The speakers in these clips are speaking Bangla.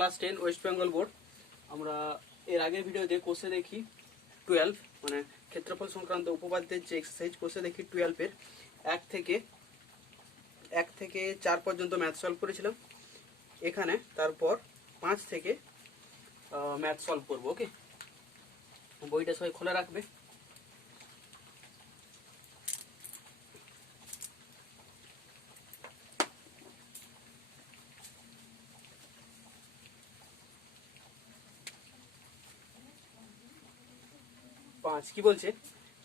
Class 10 West Bengal board. আমরা এর আগের ভিডিওতে কোষে দেখি 12 মানে ক্ষেত্রফল সংক্রান্ত উপপাদ্যের যে এক্সারসাইজ কোষে দেখি 12 এর 1 থেকে 4 পর্যন্ত ম্যাথ সলভ করেছিলাম এখানে। তারপর 5 থেকে ম্যাথ সলভ করব। ওকে, বইটা সবাই খোলা রাখবে। কি বলছে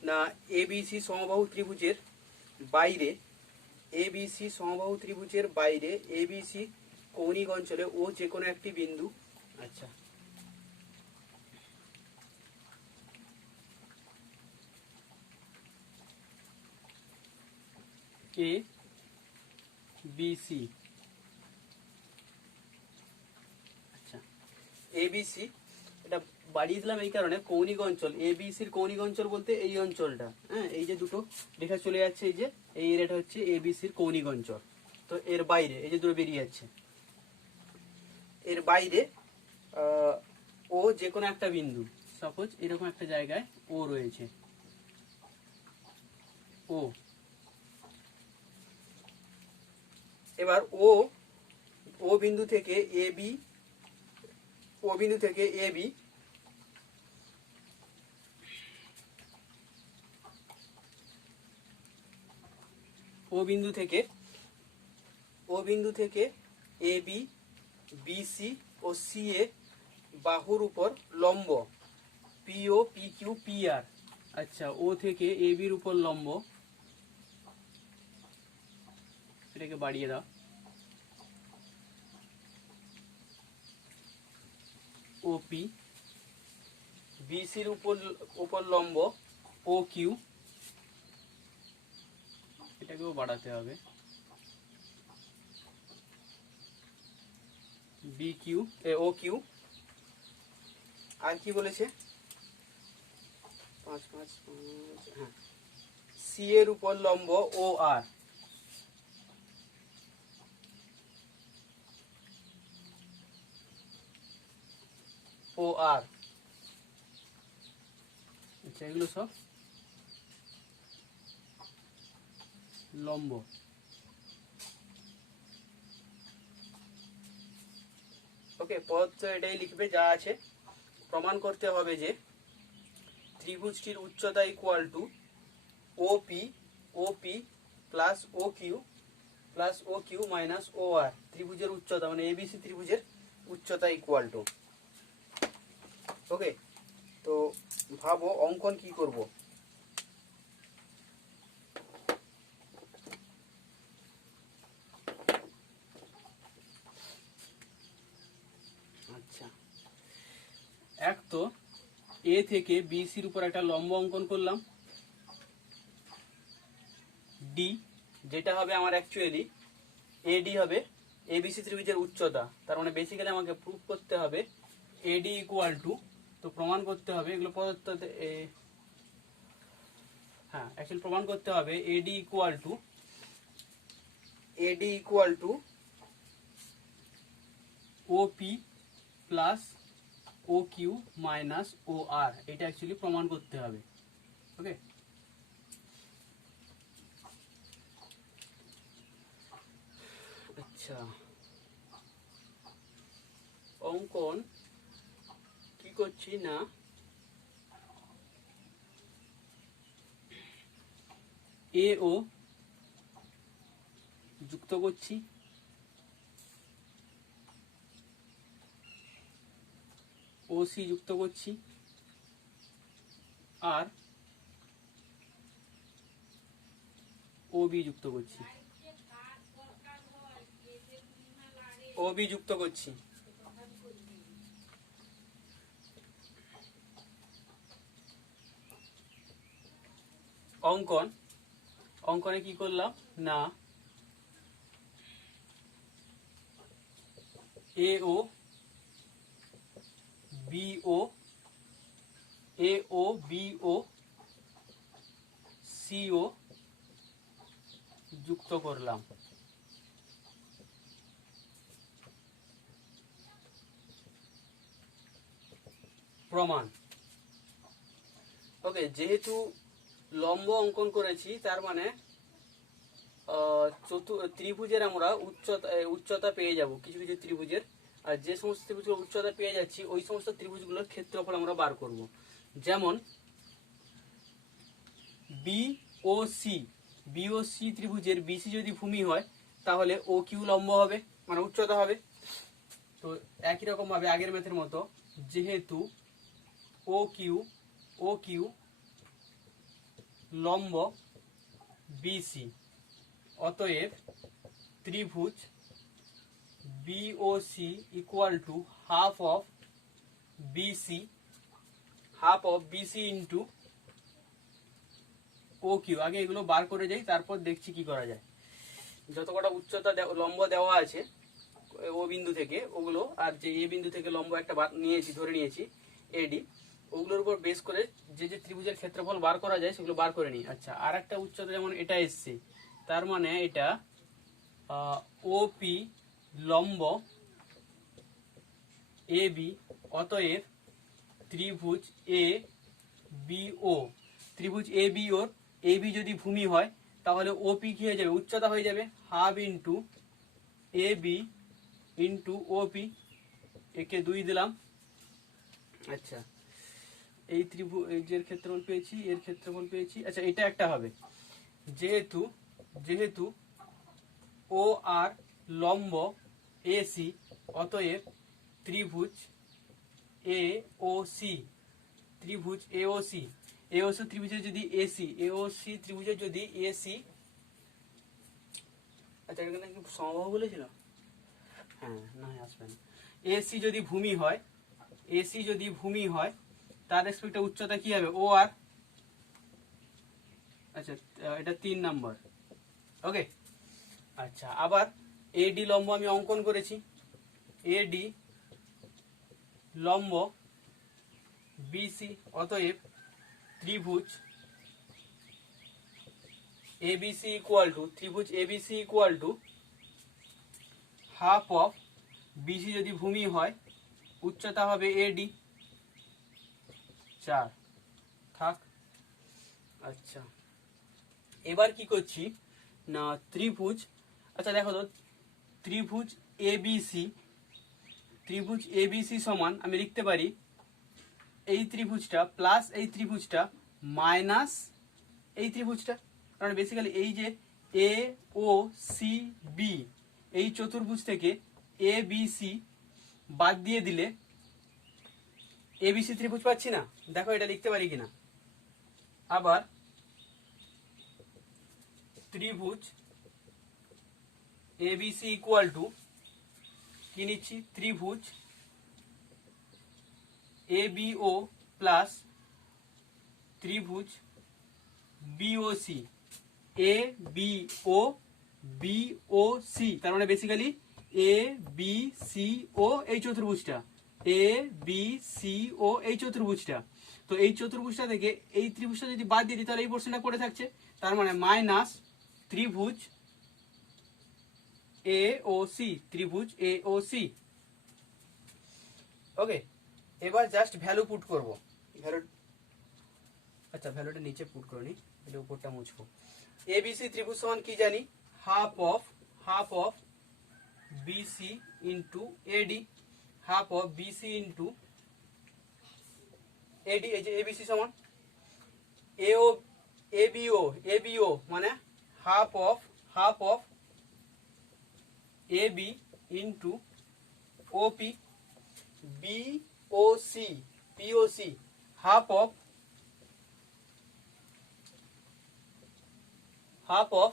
না, এবিসি সমবাহু ত্রিভুজের বাইরে এবিসি কৌণিক অঞ্চলে ও যে কোনো একটি বিন্দু, আচ্ছা এ বিসি, আচ্ছা এবিসি এটা বাড়িয়ে দিলাম এই কারণে, কৌণিক অঞ্চল এবিসির কৌণিক অঞ্চল বলতে এই অঞ্চলটা, হ্যাঁ এই যে দুটো রেখা চলে যাচ্ছে, এই যে এই এরিয়াটা হচ্ছে এবিসির কৌণিক অঞ্চল। তো এর বাইরে এই যে দুটো বেরিয়ে যাচ্ছে, এর বাইরে ও যে কোনো একটা বিন্দু, সাপোজ এরকম একটা জায়গায় ও রয়েছে, ও এবার ও বিন্দু থেকে এবি, ও বিন্দু থেকে এবি ও বিন্দু থেকে এবি, বিসি ও সি এ বাহুর উপর লম্ব পিও, পিকিউ, পিআর। আচ্ছা, ও থেকে এবির উপর লম্ব, এটাকে বাড়িয়ে দাও, ওপি, বিসির উপর লম্ব ও কিউ, এটাকেও বাড়াতে হবে, বি কিউ, ও কিউ। আর কি বলেছে, 5 5 5, হ্যাঁ সি এর উপর লম্ব ও আর, আচ্ছা এগুলো সব লম্ব। ওকে, পদ এটাই লিখবে যা আছে। প্রমাণ করতে হবে যে ত্রিভুজটির উচ্চতা equal to OP plus O Q minus O R. ত্রিভুজের উচ্চতা মানে এবিসি ত্রিভুজের উচ্চতা ইকুয়াল টু। ওকে, তো ভাবো অঙ্কন কি করব। আচ্ছা, এক তো এ থেকে বিসির উপর একটা লম্ব অঙ্কন করলাম ডি, যেটা হবে আমার অ্যাকচুয়ালি এডি হবে এবিসি ত্রিভুজের উচ্চতা। তার মানে বেসিক্যালি আমাকে প্রুফ করতে হবে এডি ইকুয়াল টু, তো প্রমাণ করতে হবে এগুলো পদার্থ, হ্যাঁ অ্যাকচুয়ালি প্রমাণ করতে হবে AD equal to OP plus O Q minus O R. এটা অ্যাকচুয়ালি প্রমাণ করতে হবে। ওকে, আচ্ছা অঙ্কন কি করছি না, এ ও যুক্ত করছি, ও সি যুক্ত করছি, আর ও বি যুক্ত করছি, অঙ্কনে কি করলাম না, এ ও বি ও সি ও যুক্ত করলাম। প্রমাণ। ওকে, যেহেতু লম্ব অঙ্কন করেছি তার মানে ত্রিভুজের আমরা উচ্চতা পেয়ে যাব কিছু কিছু ত্রিভুজের। আর যে সমস্ত ত্রিভুজগুলোর উচ্চতা পেয়ে যাচ্ছি ওই সমস্ত ত্রিভুজগুলোর ক্ষেত্রফল আমরা বার করব। যেমন বিওসি ত্রিভুজের বিসি যদি ভূমি হয় তাহলে ও কিউ লম্ব হবে, মানে উচ্চতা হবে। তো একই রকম ভাবে আগের ম্যাথের মতো, যেহেতু ও কিউ লম্ব বিসি, অতএব ত্রিভুজ BOC equal to half of BC into O Q. আগে এগুলো বার করে যাই, তারপর দেখছি কি করা যায়। যত কটা উচ্চতা লম্ব দেওয়া আছে ও বিন্দু থেকে ওগুলো, আর যে এ বিন্দু থেকে লম্ব একটা ধরে নিয়েছি এডি, ওগুলোর উপর বেস করে যে যে ত্রিভুজের ক্ষেত্রফল বার করা যায় সেগুলো বার করে নিই। আচ্ছা, আর একটা উচ্চতা যেমন এটা এসছে, তার মানে এটা ওপি লম্ব এ বি, অতএব ত্রিভুজ এ বিও, ত্রিভুজ A B or A B যদি ভূমি হয় তাহলে ওপি কি হয়ে যাবে, উচ্চতা হয়ে যাবে half into A B into ওপি, একে 2 দিলাম। আচ্ছা, এই ত্রিভুজের ক্ষেত্রফল পেয়েছি, এর ক্ষেত্রফল পেয়েছি। আচ্ছা, এটা একটা হবে, যেহেতু ও আর লম্ব এসি, অতএব ত্রিভুজ এ ও সি ত্রিভুজের যদি এসি, আচ্ছা এখানে কি সমবাহু বলেছিল, হ্যাঁ না আসবে না, এসি যদি ভূমি হয় তার রেসপেক্টে উচ্চতা কি হবে, ও আর। আচ্ছা, এটা 3 নাম্বার। ওকে, আচ্ছা, আবার এডি লম্ব আমি অঙ্কন করেছি, এডি লম্ব বিসি, অতএব ত্রিভুজ ABC equal to half of BC যদি ভূমি হয় উচ্চতা হবে এডি, 4 থাক। আচ্ছা, এবার কি করছি না, আচ্ছা দেখো তো, ত্রিভুজ এবিসি সমান আমি লিখতে পারি এই ত্রিভুজটা প্লাস এই ত্রিভুজটা মাইনাস এই ত্রিভুজটা। কারণ বেসিক্যালি এই যে এ ও সি বি, এই চতুর্ভুজ থেকে এ বি সি বাদ দিয়ে দিলে এবিসি ত্রিভুজ পাচ্ছি না। দেখো এটা লিখতে পারি কিনা। আবার ত্রিভুজ এবিসি ইকুয়াল টু কি নিচ্ছি, ত্রিভুজ এবিও প্লাস ত্রিভুজ বিওসি, বিওসি, তার মানে বেসিক্যালি এ বি সি ও এই চতুর্ভুজটা, তো এই চতুর্ভুজটা থেকে এই ত্রিভুজটা যদি বাদ দিয়ে দিই তাহলে এই পোর্শনটা পড়ে থাকছে, তার মানে মাইনাস ত্রিভুজ এ ও সি। ওকে, এবার জাস্ট ভ্যালু পুট করব। আচ্ছা, ভ্যালুটা নিচে পুট করে নি, এটা উপরটা মুছবো। এবিসি ত্রিভুজ সমান কি জানি, half of BC into AD, half of BC into AD. এই যে এবিসি সমান এবিও মানে half of AB into OP, POC half of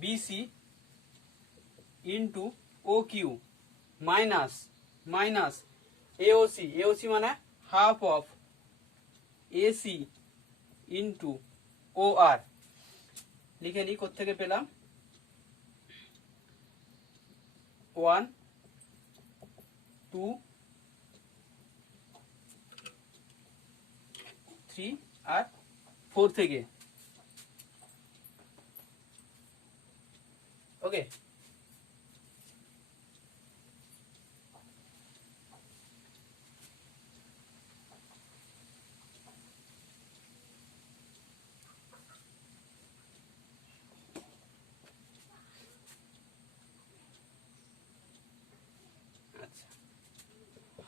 BC into O Q minus AOC মানে half of AC into O R. লিখে নিই কোত্থেকে পেলাম, 1 2 3 আর 4 থেকে। ওকে,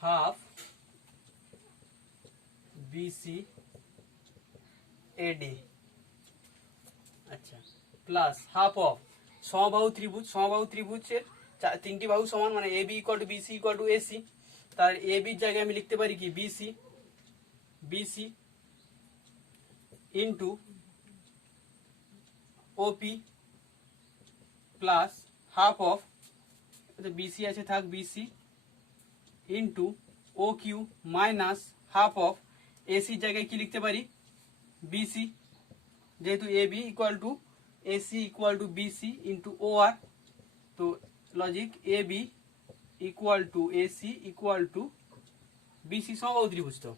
হাফ বিসি এডি, আচ্ছা, প্লাস হাফ অফ সমবাহু ত্রিভুজের তিনটি বাহু সমান, মানে A B equal to BC equal to AC. তার এ বির জায়গায় আমি লিখতে পারি কি BC into OP plus half of BC আছে থাক BC into O Q minus half of এসির জায়গায় কি লিখতে পারি বিসি, যেহেতু A B equal to AC equal to BC into O R, তো logic A B equal to AC equal to BC সমবাহু ত্রিভুজ তো,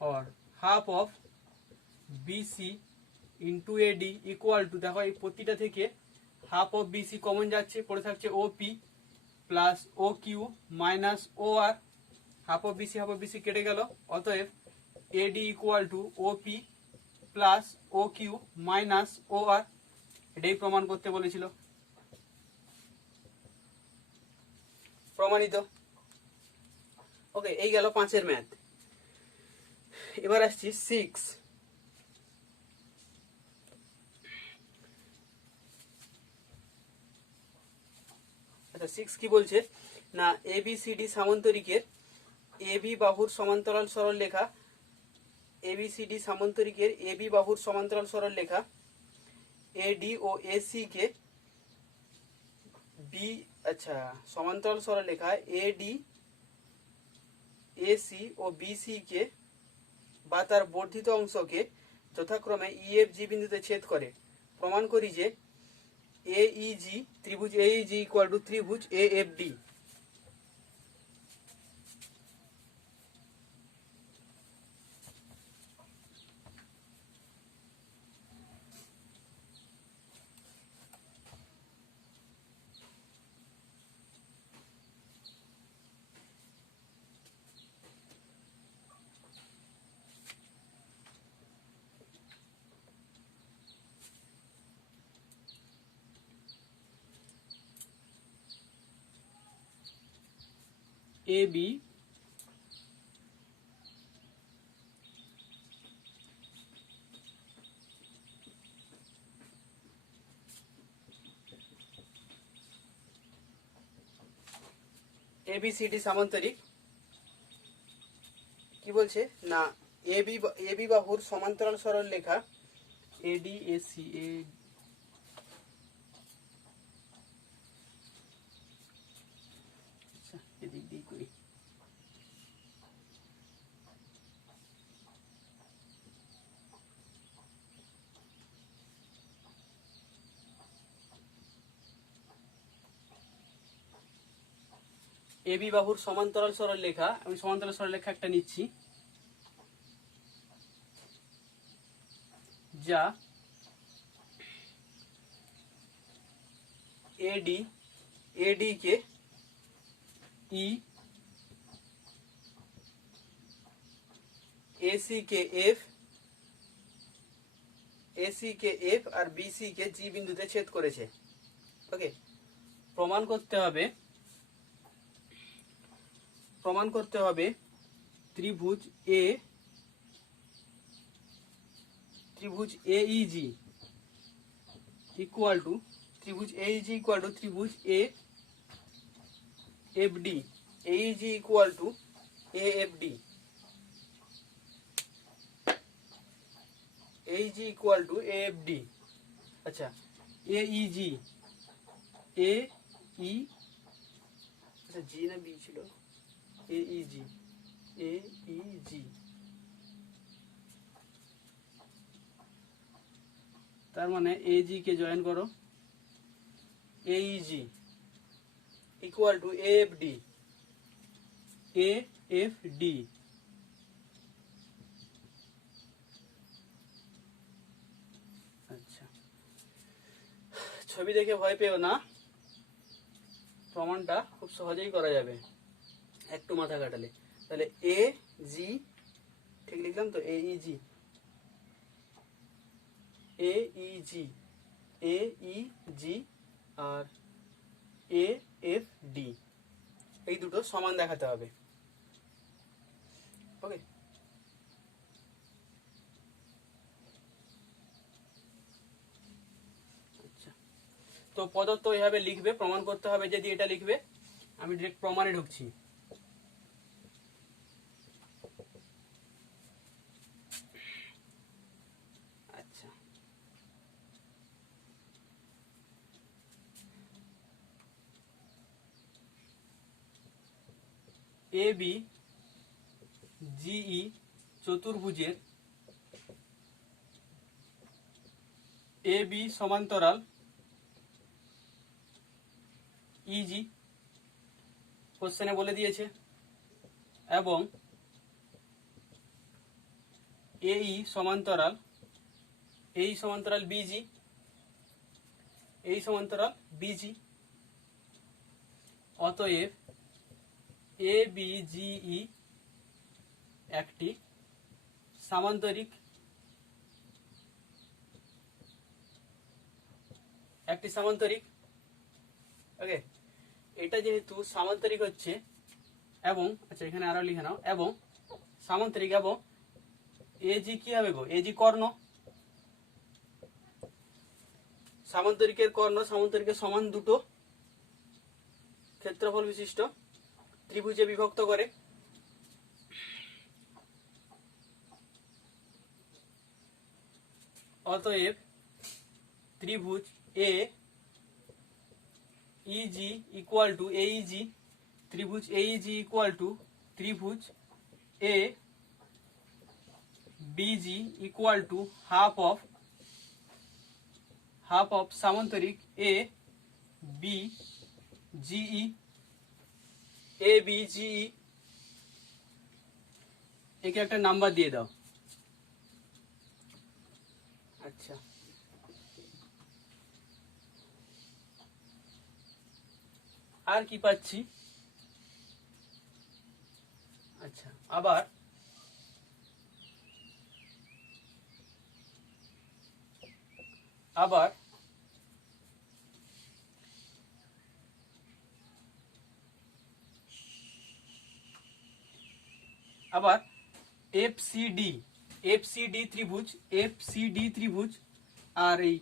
और half of BC into AD equal to, দেখো এই প্রতিটা থেকে হাফ অফ বিসি কমন যাচ্ছে, পড়ে থাকছে OP plus O Q minus O R, half of BC কেটে গেল, অতএব AD equal to OP plus O Q minus O R, এটাই প্রমাণ করতে বলেছিল, প্রমাণিত। ওকে, এই গেল 5 ম্যাথ। এবার আসছি 6। আচ্ছা, 6 কি বলছে না, এবিসিডি সামান্তরিকের এবি বাহুর সমান্তরাল সরলরেখা, এবিসিডি সামান্তরিকের এবি বাহুর সমান্তরাল সরলরেখা এডি ও এসি কে বি, আচ্ছা, সমান্তরাল সরলরেখা এডি এসি ও বিসি কে বা তার বর্ধিত অংশকে যথাক্রমে ইএফ জি বিন্দুতে ছেদ করে। প্রমাণ করি যে এইজি ত্রিভুজ এইজি ইকুয়াল টু ত্রিভুজ এএফডি। এবি এবিসিডি সামান্তরিক কি বলছে না, এবি বাহুর সমান্তরাল সরলরেখা এডি এসি এদিক দিয়ে করি, এবি বাহুর সমান্তরাল সরলরেখা, আমি সমান্তরাল সরলরেখা একটা নিচ্ছি, যা এডি কে ই, AC K F R BC কে জি বিন্দুতে ছেদ করেছে। ওকে, প্রমাণ করতে হবে ত্রিভুজ এইজি ইকুয়াল টু ত্রিভুজ A FD, AEG equal to A FD, AEG equal to A FD. আচ্ছা, এইজি আচ্ছা জি না বি ছিল, এইজি তার মানে এজি কে জয়েন করো, এইজি ইকুয়াল টু এএফডি, আচ্ছা, ছবি দেখে ভয় পেও না, প্রমাণটা খুব সহজেই করা যাবে একটু মাথা কাটালে। তাহলে এ জি ঠিক লিখলাম তো, এইজি আর এএফডি, এই দুটো সমান দেখাতে হবে। প্রদত্ত এইভাবে লিখবে, প্রমাণ করতে হবে যদি এটা লিখবে। আমি ডিরেক্ট প্রমাণে ঢুকছি। আচ্ছা, এ বি জিই চতুর্ভুজের এ বি সমান্তরাল ইজি, কোশ্চেনে বলে দিয়েছে, এবং এই সমান্তরাল বিজি, এই সমান্তরাল বিজি। অতএব এ বি জিই একটি সামান্তরিক ওকে। এটা যেহেতু সামান্তরিক হচ্ছে, এবং আচ্ছা এখানে আরো লিখে নাও, এবং সামান্তরিক, এবং এজি কি হবে গো, এজি কর্ণ, সামান্তরিকের কর্ণ সামান্তরিকের সমান দুটো ক্ষেত্রফল বিশিষ্ট ত্রিভুজে বিভক্ত করে। অতএব ত্রিভুজ A EG equal to AEG, ত্রিভুজ এইজি ইকুয়াল টু ত্রিভুজ A BG equal to half of সামান্তরিক A B GE, A B GE. একে একটা নাম্বার দিয়ে দাও। আচ্ছা, আর কি পাচ্ছি, আচ্ছা আবার এফসিডি ত্রিভুজ আর এই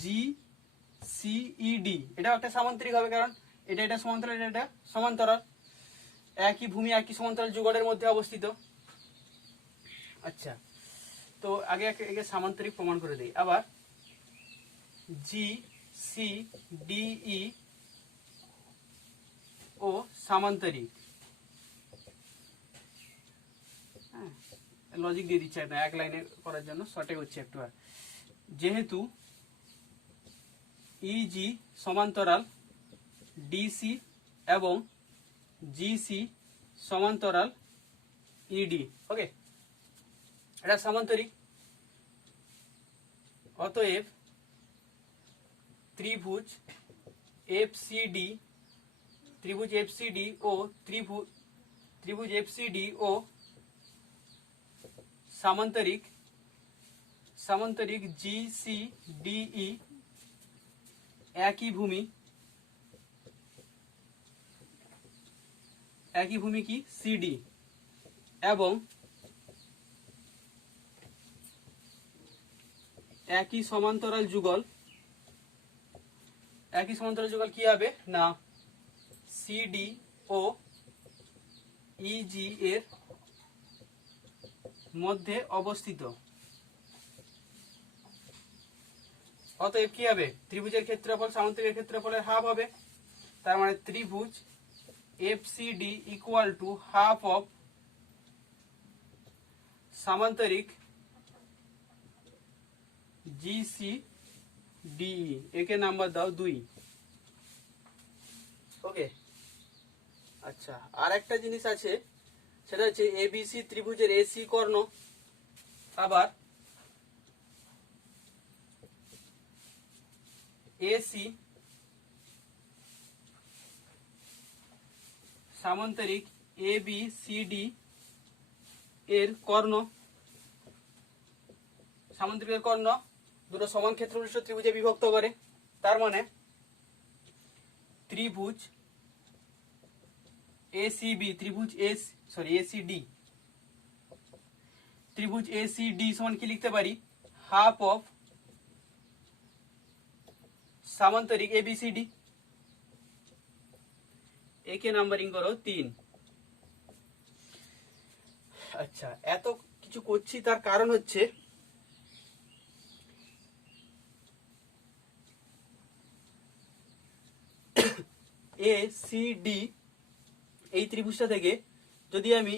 জিসিইডি, এটাও একটা সামান্তরিক হবে, কারণ এটা সমান্তরাল, এটা সমান্তরাল, একই ভূমি একই সমান্তরাল যুগলের মধ্যে অবস্থিত। আচ্ছা, তো আগে একে সামান্তরিক প্রমাণ করে দেই। আবার জিসিডিই ও সামান্তরিক, হ্যাঁ লজিক দিয়ে দিচ্ছে একটা, এক লাইনে করার জন্য শর্টে হচ্ছে একটু। আর যেহেতু ইজি সমান্তরাল ডিসি এবং জিসি সমান্তরাল ইডি, ওকে, এটা সামান্তরিক। অতএব ত্রিভুজ এফসিডি ও সামান্তরিক জিসিডিই একই ভূমি কি সিডি, এবং একই সমান্তরাল যুগল কি হবে না, সিডি ও ইজি এর মধ্যে অবস্থিত। অতএব কি হবে, ত্রিভুজের ক্ষেত্রফল সামান্তরিকের ক্ষেত্রফলের হাফ হবে। তার মানে ত্রিভুজ FCD equal to half of সামান্তরিক জিসিডিই, একে নাম্বার দাও 2। ওকে, আচ্ছা আর একটা জিনিস আছে, সেটা হচ্ছে এবিসি ত্রিভুজের এসি কর্ণ, আবার এসি সামান্তরিক এবিসিডি এর কর্ণ, সামান্তরিকের কর্ণ দুটো সমান ক্ষেত্রবিশিষ্ট ত্রিভুজে বিভক্ত করে। তার মানে ত্রিভুজ এসিবি ত্রিভুজ এসিডি সমান কি লিখতে পারি, হাফ অফ সামান্তরিক ABCD, একে নাম্বারিং করো 3। আচ্ছা, এত কিছু করছি তার কারণ হচ্ছে ACD এই ত্রিভুজটা থেকে যদি আমি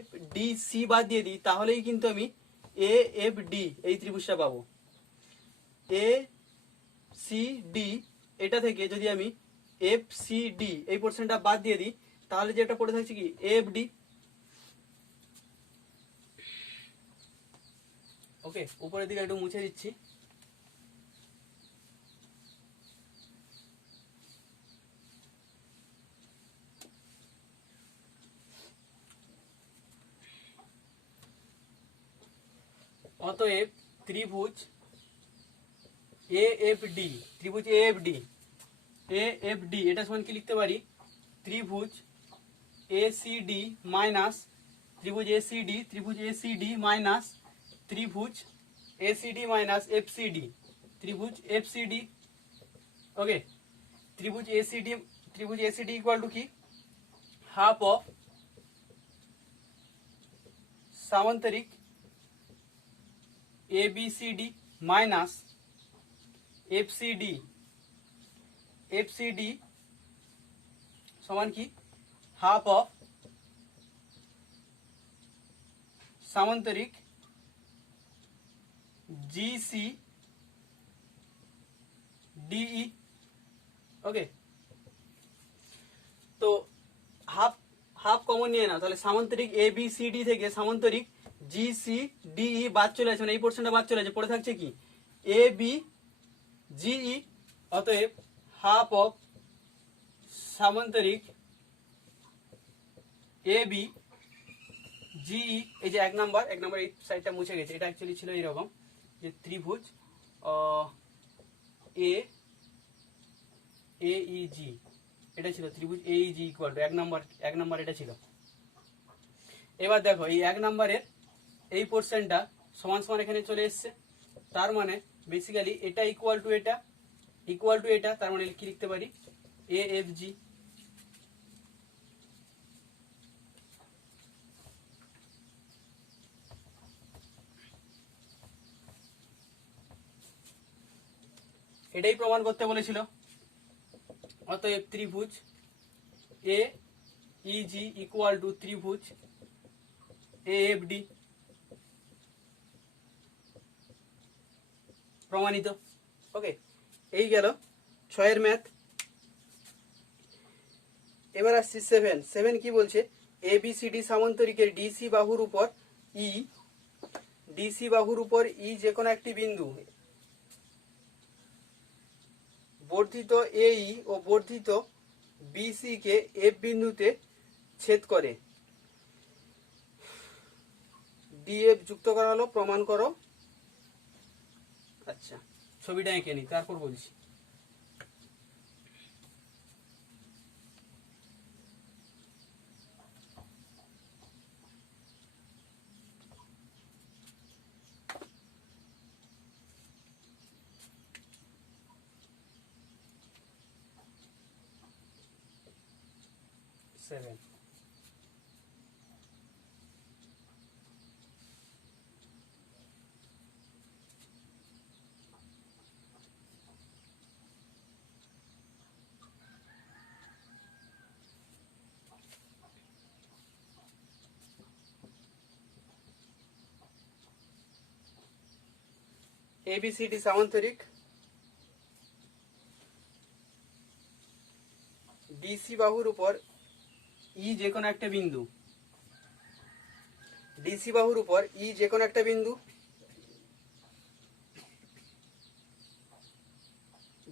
FDC বাদ দিয়ে দিই তাহলেই কিন্তু আমি AFD এই ত্রিভুজটা পাবো। ACD এটা থেকে যদি আমি FCD এই পোর্শনটা বাদ দিয়ে দিই তাহলে যেটা পড়ে থাকছে কি AFD। ওকে, উপরের দিকে একটু মুছে দিচ্ছি। অতএব ত্রিভুজ AFD, ত্রিভুজ AFD এটা সমান কি লিখতে পারি, ত্রিভুজ ACD মাইনাস ত্রিভুজ ACD মাইনাস ত্রিভুজ ACD মাইনাস FCD, ত্রিভুজ FCD। ওকে, ত্রিভুজ ACD ইকুয়াল টু কি, হাফ অফ সামান্তরিক ABCD মাইনাস FCD সমান কি হাফ অফ সামান্তরিক GCDE। ওকে, তো হাফ কমন নিয়ে নাও, তাহলে সামান্তরিক ABCD থেকে সামান্তরিক GCDE বাদ চলে আসে, মানে এই পোর্শনটা বাদ চলে আসে, পড়ে থাকছে কি ABGE। অতএব হাফ অফ সামান্তরিক ABGE, এই যে এক নাম্বার এই সাইডটা মুছে গেছে, এটা অ্যাকচুয়ালি ছিল এরকম যে ত্রিভুজ AEG, এটা ছিল ত্রিভুজ AEG ইকুয়াল টু এক নাম্বার এটা ছিল। এবার দেখো এই এক নাম্বারের এই পোর্শনটা সমান সমান এখানে চলে এসছে, তার মানে বেসিক্যালি এটা ইকুয়াল টু এটা, তার মানে কি লিখতে পারি AFG। এটাই প্রমাণ করতে বলেছিল। অতএব ত্রিভুজ AEG ইকুয়াল টু ত্রিভুজ AFD, প্রমাণিত। ওকে, এই গেল 6 এর ম্যাথ। এবার আসছি 7 কি বলছে, ABCD সামান্তরিকের DC বাহুর উপর E যে কোনো একটি বিন্দু বর্ধিত AE ও বর্ধিত BC কে F বিন্দুতে ছেদ করে DF যুক্ত করা হলো, প্রমাণ করো। আচ্ছা, ছবিটা এঁকে নি তারপর বলছি। সেভেন, ABCD সামান্তরিক DC বাহুর উপর E যে কোনো একটা বিন্দু,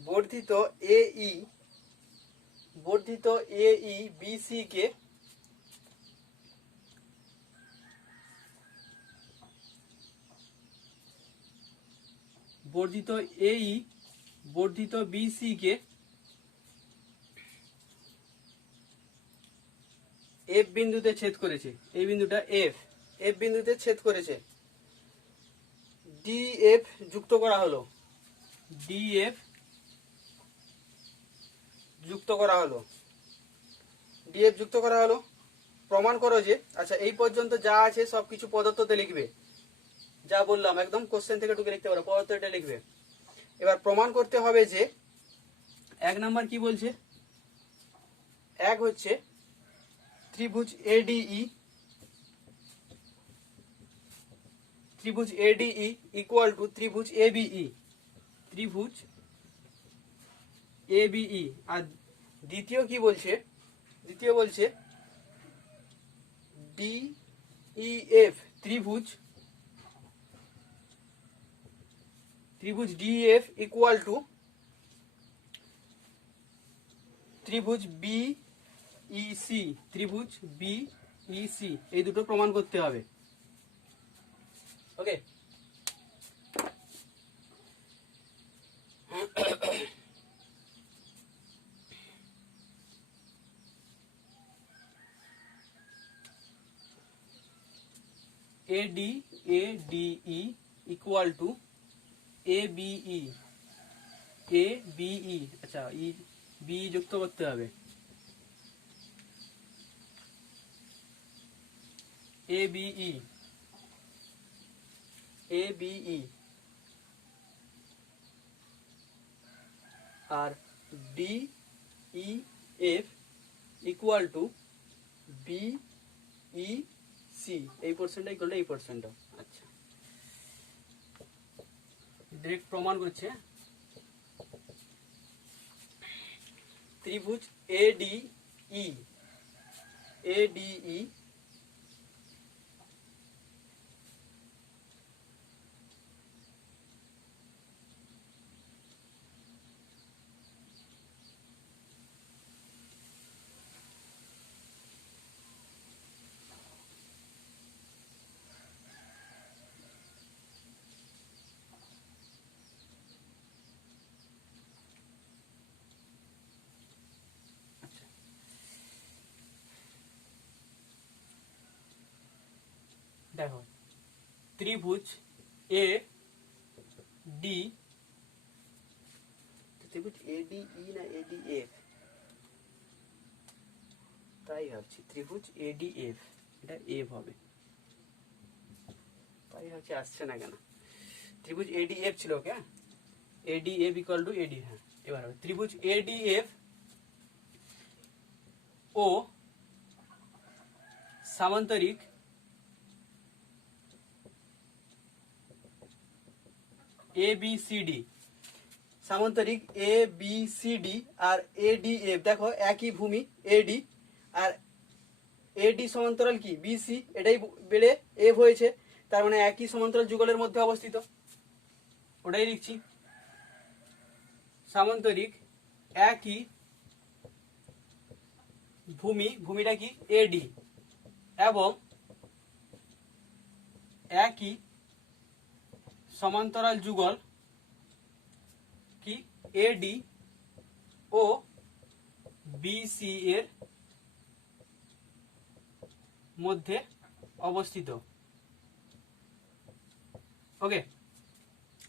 বর্ধিত AE BC কে BC কে F বিন্দুতে ছেদ করেছে, এই বিন্দুটা F বিন্দুতে ছেদ করেছে, DF যুক্ত করা হলো, DF যুক্ত করা হলো, ডিএফ যুক্ত করা হলো। প্রমাণ করো যে, আচ্ছা এই পর্যন্ত যা আছে সব কিছু পদার্থতে লিখবে, যা বললাম একদম কোশ্চেন থেকে টুকে লিখতে পারো, পদার্থটা লিখবে। এবার প্রমাণ করতে হবে যে 1 নাম্বার কি বলছে, এক হচ্ছে ত্রিভুজ এডিই, ত্রিভুজ এডিই ইকুয়াল টু ত্রিভুজ এবিই, ত্রিভুজ এবিই। আর দ্বিতীয় কি বলছে, দ্বিতীয় বলছে ডিইএফ, ত্রিভুজ, ত্রিভুজ ডিএফ ইকুয়াল টু ত্রিভুজ বিইসি, ত্রিভুজ বিইসি। এই দুটো প্রমাণ করতে হবে। Okay, ADE equal to ABE, ABE, আচ্ছা বি যুক্ত করতে হবে, ABE, ABE আর DEF ইকুয়াল টু BEC। এই পোর্শনটা ইকুয়াল টু এই পোর্শনটা। আচ্ছা, ডাইরেক্ট প্রমাণ করছে ত্রিভুজ ADE, ADE দেখো, ত্রিভুজ এ ডি, ত্রিভুজ এডিই না এডিএফ, তাই ভাবছি ত্রিভুজ এডিএফ, এটা এফ হবে, তাই ভাবছি আসছে না কেন। ত্রিভুজ এডিএফ ছিল, ওকে, এডিএফ ইকুয়াল টু এডি। হ্যাঁ, এবার হবে ত্রিভুজ এডিএফ ও সামান্তরিক ABCD, সামান্তরিক ABCD আর ADF। দেখো একই ভূমি AD, আর AD সমান্তরাল কি BC, এটাই বেড়ে F হয়েছে, তার মানে একই সমান্তরাল যুগলের মধ্যে অবস্থিত, ওটাই লিখছি। সামান্তরিক একই ভূমি, ভূমিটা কি AD, এবং একই সমান্তরাল যুগল কি AD ও BC এর মধ্যে অবস্থিত। ওকে,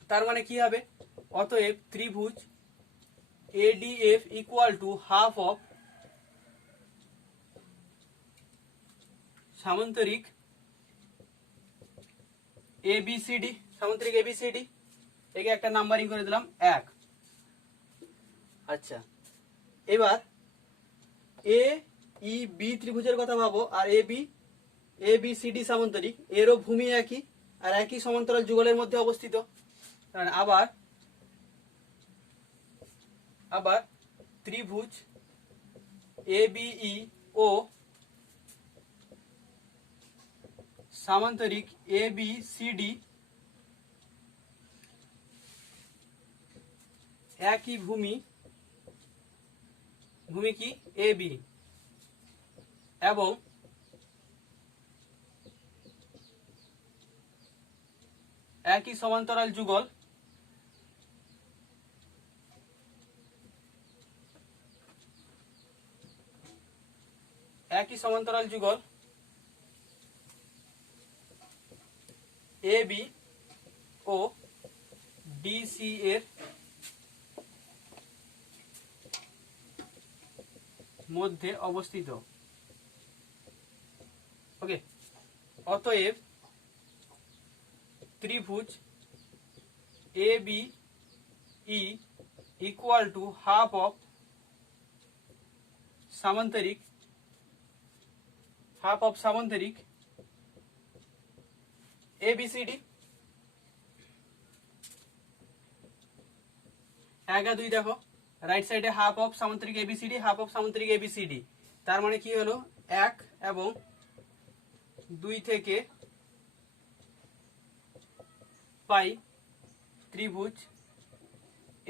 তার মানে কি হবে, অতএব ত্রিভুজ ADF equal to half of সামান্তরিক ABCD, সামান্তরিক ABCD। একে একটা নাম্বারিং করে দিলাম 1। আচ্ছা, এবার AEB ত্রিভুজের কথা ভাবো, আর ABCD সামান্তরিক, এরও ভূমি একই আর একই সমান্তরাল যুগলের মধ্যে অবস্থিত। আবার ত্রিভুজ ABE ও সামান্তরিক ABCD একই ভূমি, ভূমি কি AB, এবং একই সমান্তরাল যুগল, একই সমান্তরাল যুগল AB ও DC এর মধ্যে অবস্থিত। ওকে, অতএব ত্রিভুজ A B E equal to half of সামান্তরিক ABCD। 1 আর 2 দেখো, রাইট সাইডে হাফ অফ সামান্তরিক ABCD, হাফ অফ সামান্তরিক ABCD, তার মানে কি হলো 1 এবং 2 থেকে পাই ত্রিভুজ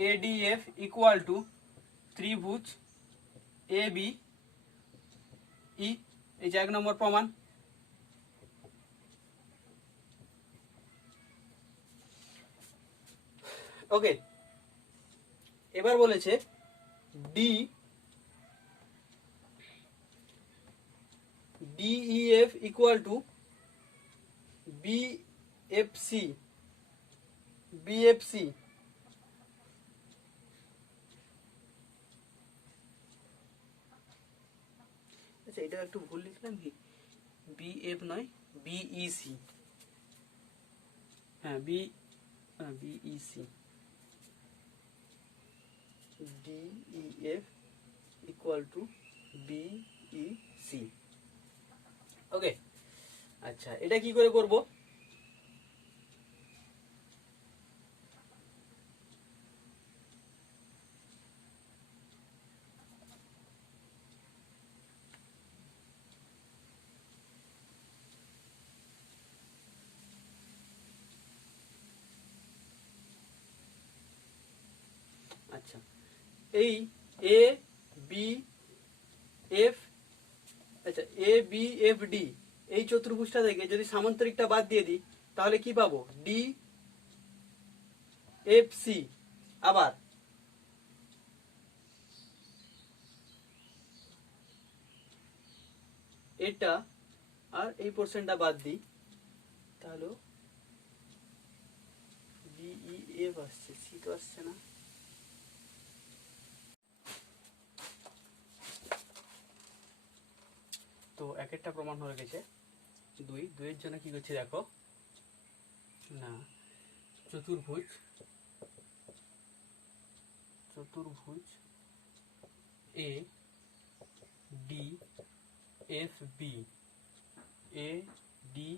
ADF ইকুয়াল টু ত্রিভুজ ABE। এই যে 1 নম্বর প্রমাণ। ওকে, এবার বলেছে DEF ইকুয়াল টু BFC। আচ্ছা, এটা একটু ভুল লিখলাম কি, BF নয় BEC। হ্যাঁ, BEC। DEF equal to BEC। ওকে, আচ্ছা এটা কি করে করব? আচ্ছা, এই এ বি এফ আচ্ছা ABFD এই চতুর্ভুজটা থেকে যদি সামান্তরিকটা বাদ দিয়ে দিই তাহলে কি পাবো? DFC। আবার এটা আর এই পোর্শনটা বাদ দিই তাহলে DEF আসছে, সি তো আসছে না। তো এক একটা প্রমাণ হয়ে গেছে। দুইয়ের জন্য কি করছি দেখো না, চতুর্ভুজ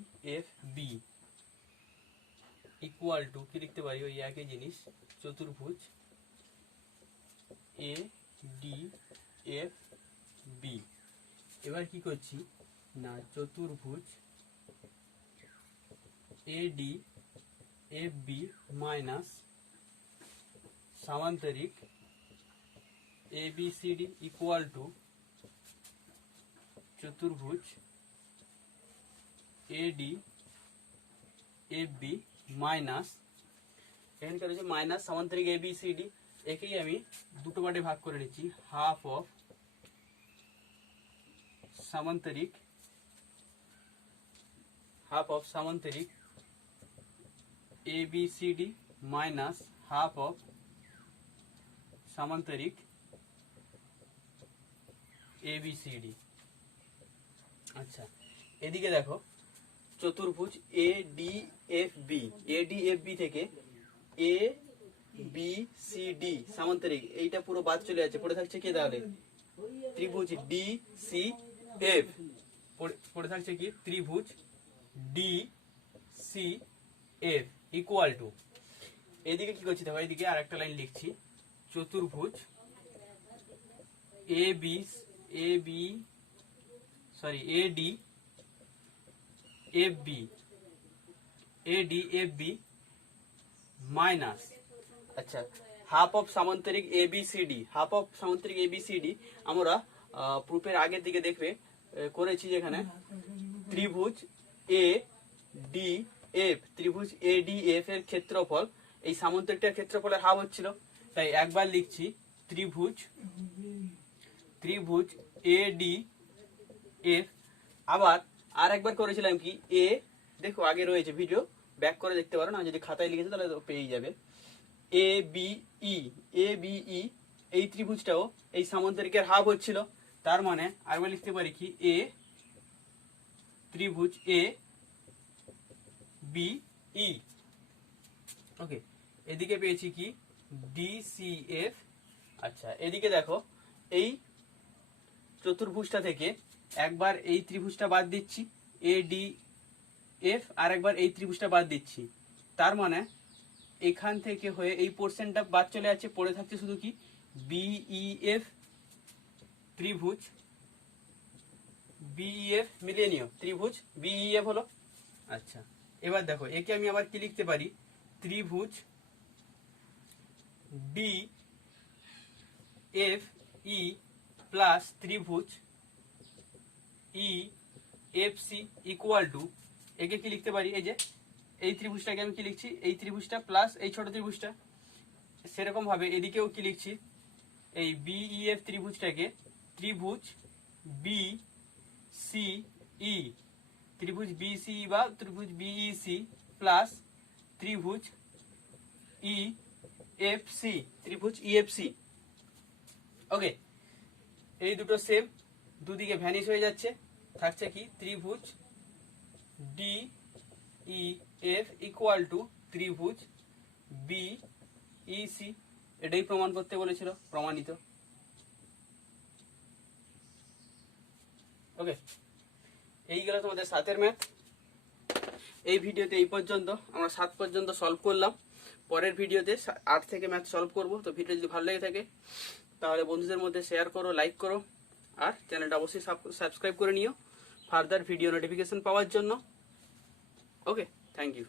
ADFB ইকুয়াল টু কি লিখতে পারি? ওই একই জিনিস, চতুর্ভুজ ADFB। এবার কি করছি না, চতুর্ভুজ ADFB মাইনাস সামান্তরিক ABCD ইকুয়াল টু চতুর্ভুজ ADFB মাইনাস, এখানকার হচ্ছে মাইনাস সামান্তরিক ABCD, একেই আমি দুটো পার্টে ভাগ করে নিচ্ছি, হাফ অফ সামান্তরিক ABCD মাইনাস হাফ অফ সামান্তরিক ABCD। আচ্ছা, এদিকে দেখো চতুর্ভুজ ADFB থেকে ABCD সামান্তরিক, এইটা পুরো বাদ চলে যাচ্ছে, পড়ে থাকছে কি তাহলে? ত্রিভুজ DCF। পড়ে থাকছে কি? ত্রিভুজ DCF ইকুয়াল টু, এদিকে কি করছি দেখো, এদিকে আরেকটা লাইন লিখছি, চতুর্ভুজ ADFB মাইনাস, আচ্ছা হাফ অফ সামান্তরিক ABCD। হাফ অফ সামান্তরিক ABCD আমরা প্রুফের আগের দিকে দেখবে করেছি, যেখানে ত্রিভুজ ADF এর ক্ষেত্রফল এই সামান্তরিকটার ক্ষেত্রফলের হাফ হচ্ছিল, তাই একবার লিখছি ত্রিভুজ ADF। আবার আর একবার করেছিলাম কি, দেখো আগে রয়েছে, ভিডিও ব্যাক করে দেখতে পারো, না যদি খাতায় লিখেছো তাহলে পেয়ে যাবে। ABE এই ত্রিভুজটাও এই সামান্তরিকের হাফ হচ্ছিল, তার মানে আরেকবার লিখতে পারি কি এ ত্রিভুজ এ বি ই। ওকে, এদিকে পেয়েছি কি ডিসিএফ। আচ্ছা, এদিকে দেখো এই চতুর্ভুজটা থেকে একবার এই ত্রিভুজটা বাদ দিচ্ছি এডিএফ, আর একবার এই ত্রিভুজটা বাদ দিচ্ছি। তার মানে এখান থেকে হয়ে এই পোর্শনটা বাদ চলে যাচ্ছে, পড়ে থাকছে শুধু কি বিইএফ ত্রিভুজ। বিইএফ মিলিয়ে নিও, ত্রিভুজ বিইএফ হলো। আচ্ছা, এবার দেখো একে আমি আবার কি লিখতে পারি, ত্রিভুজ ডি এফ ই প্লাস ত্রিভুজ E F C equal to, একে কি লিখতে পারি, এই যে এই ত্রিভুজটাকে আমি কি লিখছি, এই ত্রিভুজটা প্লাস এই ছোট ত্রিভুজটা। সেরকম ভাবে এদিকেও কি লিখছি, এই বিইএফ ত্রিভুজটাকে ত্রিভুজ বি সি ই, ত্রিভুজ বিসি বা ত্রিভুজ বিইসি প্লাস ত্রিভুজ ই এফ সি, ত্রিভুজ ইএফসি। ওকে, এই দুটো সেম, দুদিকে ভ্যানিশ হয়ে যাচ্ছে, থাকছে কি ত্রিভুজ D E F equal to ত্রিভুজ বি ই সি। এটাই প্রমাণ করতে বলেছিল, প্রমাণিত। ওকে, এই গেল তোমাদের 7 ম্যাথ। এই ভিডিওতে এই পর্যন্ত আমরা 7 পর্যন্ত সলভ করলাম। পরের ভিডিওতে 8 থেকে ম্যাথ সলভ করব। তো ভিডিও যদি ভালো লেগে থাকে তাহলে বন্ধুদের মধ্যে শেয়ার করো, লাইক করো, আর চ্যানেলটা অবশ্যই সাবস্ক্রাইব করে নিও ফার্দার ভিডিও নোটিফিকেশন পাওয়ার জন্য। ওকে, থ্যাংক ইউ।